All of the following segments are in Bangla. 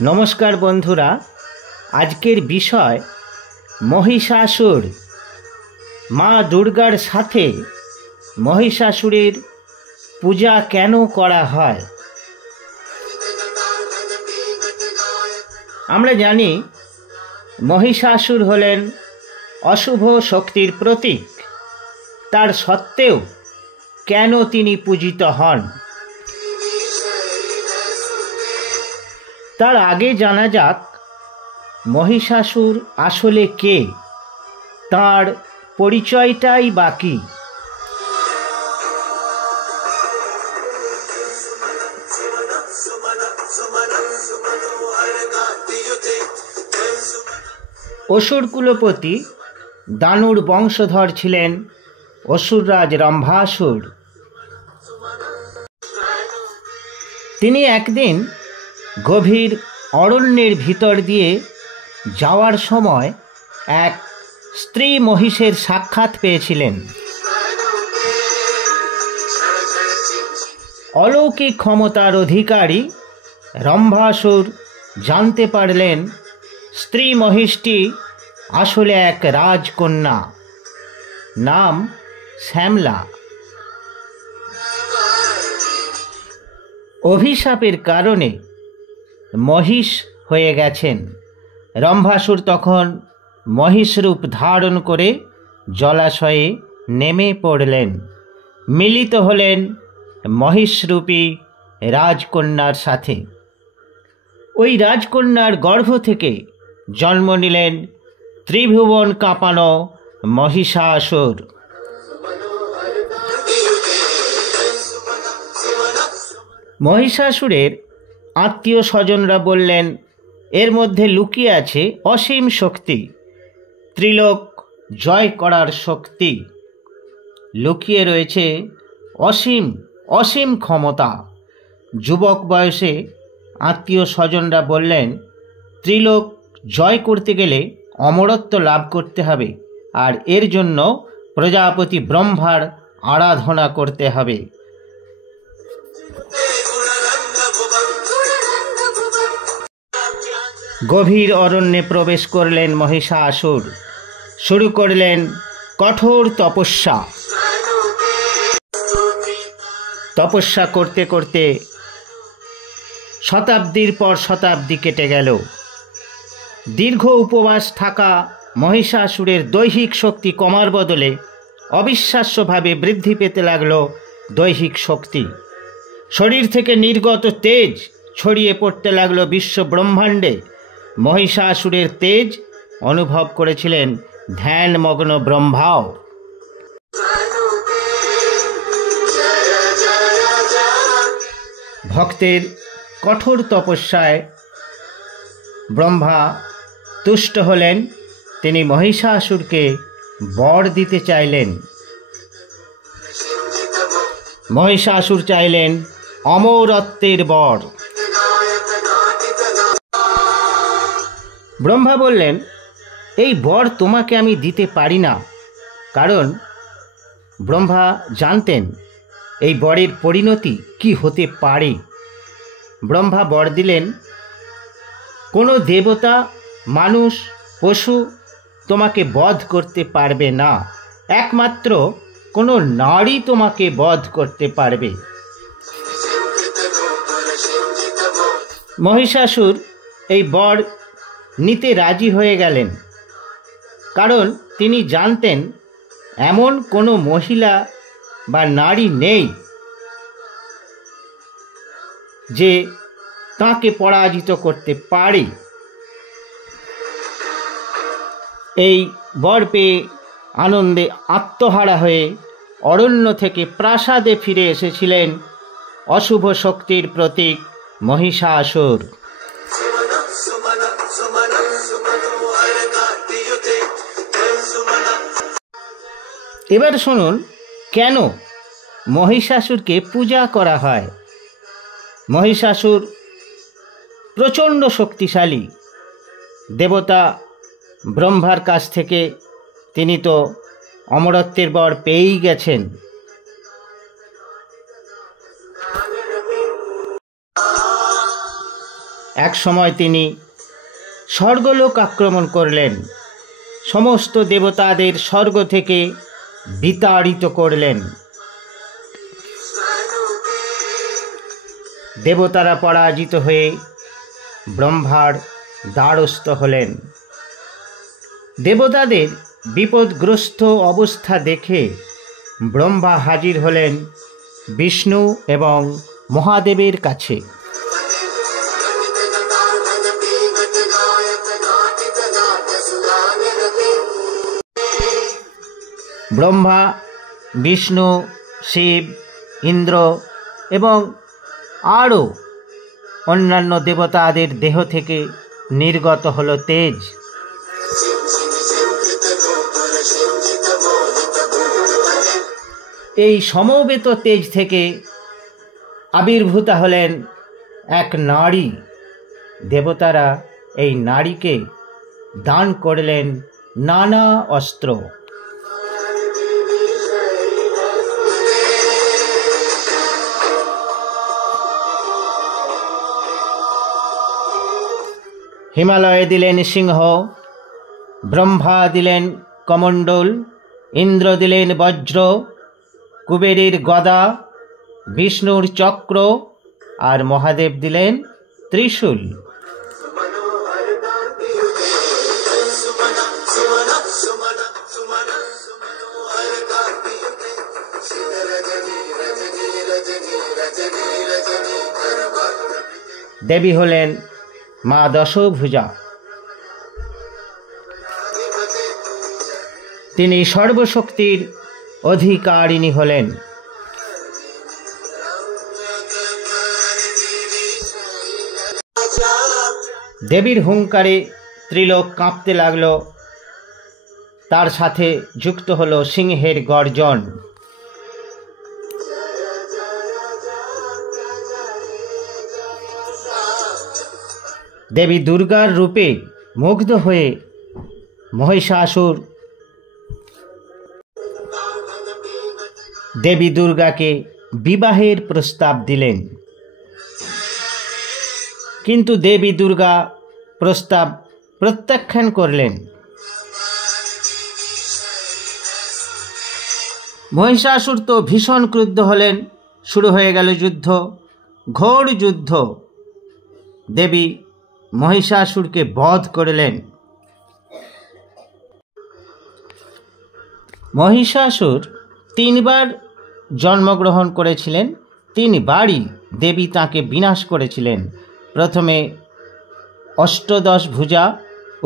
নমস্কার বন্ধুরা, আজকের বিষয় মহিষাসুর। মা দুর্গার সাথে মহিষাসুরের পূজা কেন করা হয়? আমরা জানি মহিষাসুর হলেন অশুভ শক্তির প্রতীক। তার সত্ত্বেও কেন তিনি পূজিত হন? তার আগে জানা যাক মহিষাসুর আসলে কে, তার পরিচয়টাই বা কী। অসুর কুলপতি দানুর বংশধর ছিলেন অসুররাজ রম্ভাসুর। তিনি একদিন গভীর অরণ্যের ভিতর দিয়ে যাওয়ার সময় এক স্ত্রী মহিষের সাক্ষাৎ পেয়েছিলেন। অলৌকিক ক্ষমতার অধিকারী রম্ভাসুর জানতে পারলেন স্ত্রী মহিষটি আসলে এক রাজকন্যা, নাম শ্যামলা। অভিশাপের কারণে মহিষ হয়ে গেছেন। রম্ভাসুর তখন মহিষ রূপ ধারণ করে জলাশয়ে নেমে পড়লেন, মিলিত হলেন মহিষরূপী রাজকন্যার সাথে। ওই রাজকন্যার গর্ভ থেকে জন্ম নিলেন ত্রিভুবন কাঁপানো মহিষাসুর। মহিষাসুরের আত্মীয় স্বজনরা বললেন, এর মধ্যে লুকিয়ে আছে অসীম শক্তি, ত্রিলোক জয় করার শক্তি। লুকিয়ে রয়েছে অসীম অসীম ক্ষমতা। যুবক বয়সে আত্মীয় স্বজনরা বললেন, ত্রিলোক জয় করতে গেলে অমরত্ব লাভ করতে হবে, আর এর জন্য প্রজাপতি ব্রহ্মার আরাধনা করতে হবে। গভীর অরণ্যে প্রবেশ করলেন মহিষাসুর। শুরু করলেন কঠোর তপস্যা। তপস্যা করতে করতে শতাব্দীর পর শতাব্দী কেটে গেল। দীর্ঘ উপবাস থাকা মহিষাসুরের দৈহিক শক্তি কমার বদলে অবিশ্বাস্যভাবে বৃদ্ধি পেতে লাগল দৈহিক শক্তি। শরীর থেকে নির্গত তেজ ছড়িয়ে পড়তে লাগলো বিশ্ব ব্রহ্মাণ্ডে। মহিষাসুরের তেজ অনুভব করেছিলেন ধ্যানমগ্ন ব্রহ্মাও। ভক্তের কঠোর তপস্যায় ব্রহ্মা তুষ্ট হলেন। তিনি মহিষাসুরকে বর দিতে চাইলেন। মহিষাসুর চাইলেন অমরত্বের বর। ব্রহ্মা বললেন, এই বর তোমাকে আমি দিতে পারি না। কারণ ব্রহ্মা জানতেন এই বরের পরিণতি কি হতে পারে। ব্রহ্মা বর দিলেন, কোনো দেবতা, মানুষ, পশু তোমাকে বধ করতে পারবে না, একমাত্র কোনো নারী তোমাকে বধ করতে পারবে। মহিষাসুর এই বর নিতে রাজি হয়ে গেলেন, কারণ তিনি জানতেন এমন কোনো মহিলা বা নারী নেই যে তাকে পরাজিত করতে পারে। এই বর পেয়ে আনন্দে আত্মহারা হয়ে অরণ্য থেকে প্রাসাদে ফিরে এসেছিলেন অশুভ শক্তির প্রতীক মহিষাসুর। এবার শুনুন কেন মহিষাসুরকে পূজা করা হয়। মহিষাসুর প্রচণ্ড শক্তিশালী দেবতা। ব্রহ্মার কাছ থেকে তিনি তো অমরত্বের বর পেয়েই গেছেন। এক সময় তিনি স্বর্গলোক আক্রমণ করলেন, সমস্ত দেবতাদের স্বর্গ থেকে বিতাড়িত করলেন। দেবতারা পরাজিত হয়ে ব্রহ্মার দ্বারস্থ হলেন। দেবতাদের বিপদগ্রস্ত অবস্থা দেখে ব্রহ্মা হাজির হলেন বিষ্ণু এবং মহাদেবের কাছে। ব্রহ্মা, বিষ্ণু, শিব, ইন্দ্র এবং আরও অন্যান্য দেবতাদের দেহ থেকে নির্গত হলো তেজ। এই সমবেত তেজ থেকে আবির্ভূতা হলেন এক নারী। দেবতারা এই নারীকে দান করলেন নানা অস্ত্র। হিমালয়ে দিলেন সিংহ, ব্রহ্মা দিলেন কমণ্ডল, ইন্দ্র দিলেন বজ্র, কুবেরের গদা, বিষ্ণুর চক্র আর মহাদেব দিলেন ত্রিশূল। দেবী হলেন মা দশভুজা। তিনি সর্বশক্তির অধিকারিণী হলেন। দেবীর হুঙ্কারে ত্রিলোক কাঁপতে লাগল। তার সাথে যুক্ত হল সিংহের গর্জন। দেবী দুর্গার রূপে মুগ্ধ হয়ে মহিষাসুর দেবী দুর্গাকে বিবাহের প্রস্তাব দিলেন, কিন্তু দেবী দুর্গা প্রস্তাব প্রত্যাখ্যান করলেন। মহিষাসুর তো ভীষণ ক্রুদ্ধ হলেন। শুরু হয়ে গেল যুদ্ধ, ঘোর যুদ্ধ। দেবী মহিষাসুরকে বধ করলেন। মহিষাসুর 3 বার জন্মগ্রহণ করেছিলেন। 3 বারই দেবী তাকে বিনাশ করেছিলেন। প্রথমে অষ্টদশ ভুজা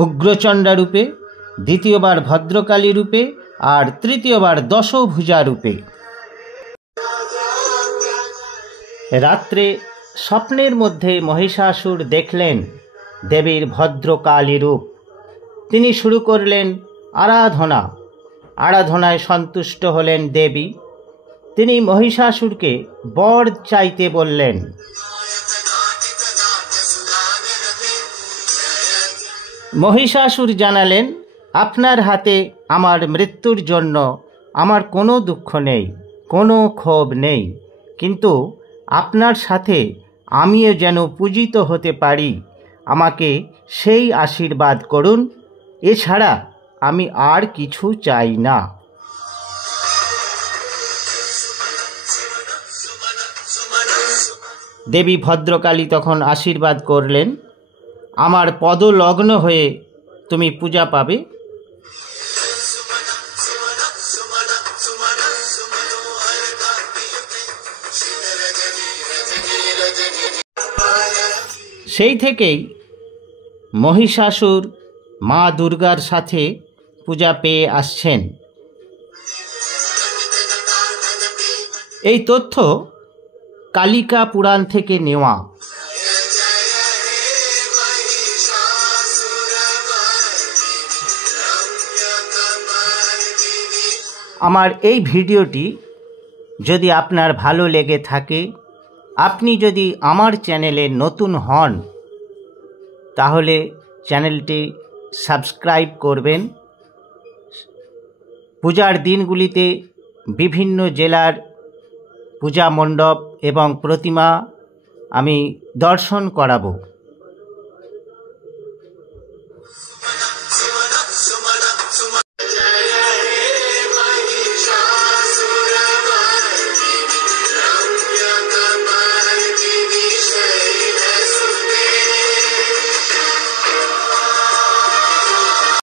উগ্রচণ্ডা রূপে, দ্বিতীয়বার ভদ্রকালী রূপে আর তৃতীয়বার দশভুজা রূপে। রাত্রে স্বপ্নের মধ্যে মহিষাসুর দেখলেন দেবীর ভদ্রকালী রূপ। তিনি শুরু করলেন আরাধনায় সন্তুষ্ট হলেন দেবী। তিনি মহিষাসুরকে বর চাইতে বললেন। মহিষাসুর জানালেন, আপনার হাতে আমার মৃত্যুর জন্য আমার কোনো দুঃখ নেই, কোনো ক্ষোভ নেই, কিন্তু আপনার সাথে আমিও যেন পূজিত হতে পারি, আমাকে সেই আশীর্বাদ করুন। এছাড়া আমি আর কিছু চাই না। দেবী ভদ্রকালী তখন আশীর্বাদ করলেন, আমার পদলগ্ন হয়ে তুমি পূজা পাবে। সেই থেকেই মহিষাসুর মা দুর্গার সাথে পূজা পেয়ে আসছেন। এই তথ্য কালিকা পুরাণ থেকে নেওয়া। আমার এই ভিডিওটি যদি আপনার ভালো লেগে থাকে, আপনি যদি আমার চ্যানেলে নতুন হন, তাহলে চ্যানেলটি সাবস্ক্রাইব করবেন। পূজার দিনগুলিতে বিভিন্ন জেলার পূজা মণ্ডপ এবং প্রতিমা আমি দর্শন করাবো।